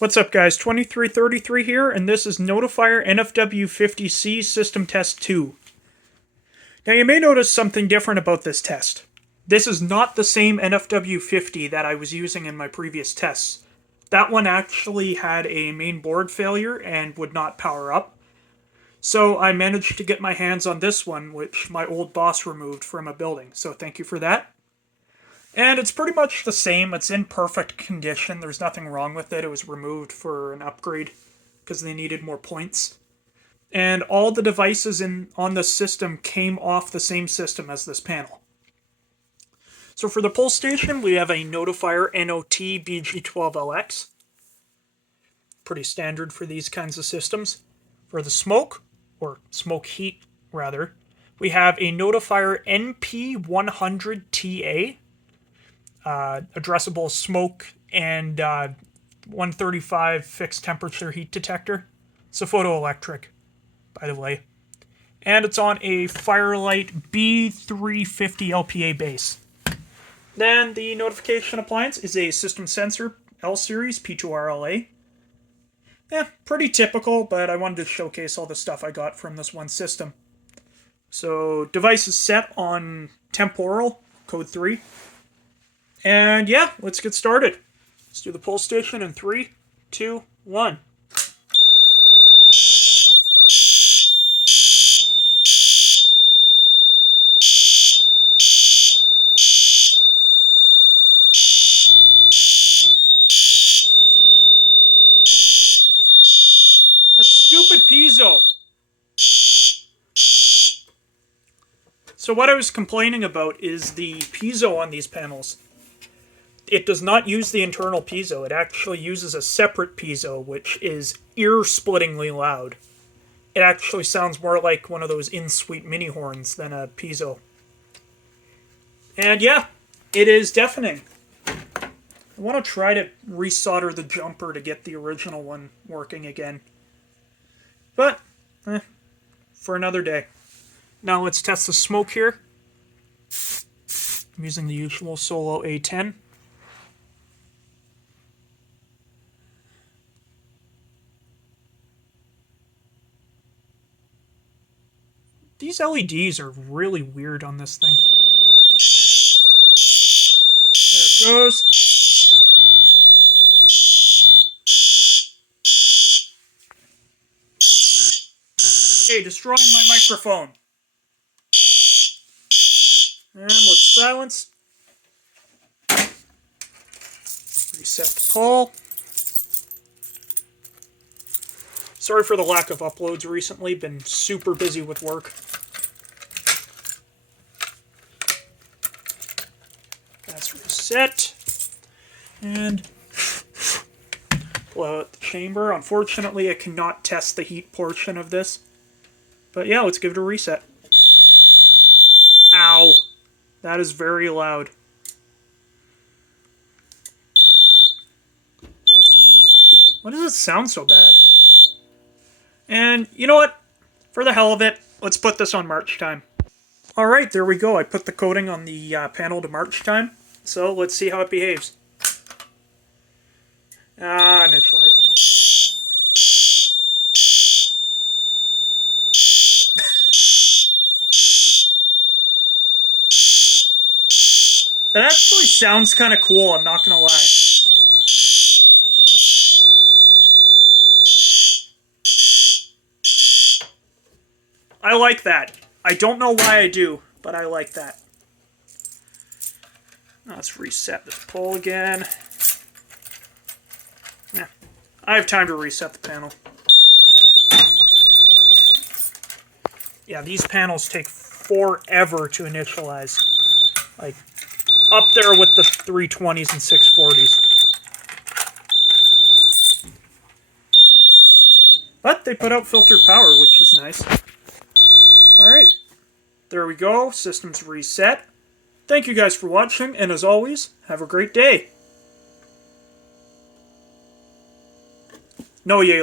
What's up guys, 2333 here, and this is Notifier NFW-50C System Test 2. Now you may notice something different about this test. This is not the same NFW-50 that I was using in my previous tests. That one actually had a main board failure and would not power up. So I managed to get my hands on this one, which my old boss removed from a building, so thank you for that. And it's pretty much the same. It's in perfect condition. There's nothing wrong with it. It was removed for an upgrade because they needed more points. And all the devices on the system came off the same system as this panel. So for the pull station, we have a Notifier NOT BG12LX. Pretty standard for these kinds of systems. For the smoke, or smoke heat rather, we have a Notifier NP100TA. Addressable smoke and 135 fixed temperature heat detector. It's a photoelectric, by the way. And it's on a Firelight B350 LPA base. Then the notification appliance is a system sensor L-Series P2RLA. Yeah, pretty typical, but I wanted to showcase all the stuff I got from this one system. So device is set on temporal, code 3. And yeah, let's get started. Let's do the pull station in 3, 2, 1. That stupid piezo. So what I was complaining about is the piezo on these panels. It does not use the internal piezo. It actually uses a separate piezo, which is ear-splittingly loud. It actually sounds more like one of those in-suite mini horns than a piezo. And yeah, it is deafening. I want to try to resolder the jumper to get the original one working again. But, for another day. Now let's test the smoke here. I'm using the usual Solo A10. These LEDs are really weird on this thing. There it goes. Hey, destroying my microphone. And let's silence. Reset the pull. Sorry for the lack of uploads recently. Been super busy with work. That's reset. And blow out the chamber. Unfortunately, I cannot test the heat portion of this. But yeah, let's give it a reset. Ow. That is very loud. Why does it sound so bad? And you know what? For the hell of it, let's put this on March time. Alright, there we go. I put the coating on the panel to March time. So let's see how it behaves. Initialize. That actually sounds kind of cool, I'm not gonna lie. I like that. I don't know why I do, but I like that. Now let's reset this pull again. Yeah, I have time to reset the panel. Yeah, these panels take forever to initialize. Like, up there with the 320s and 640s. But they put out filtered power, which is nice. Alright, there we go. System's reset. Thank you guys for watching, and as always, have a great day. No yay.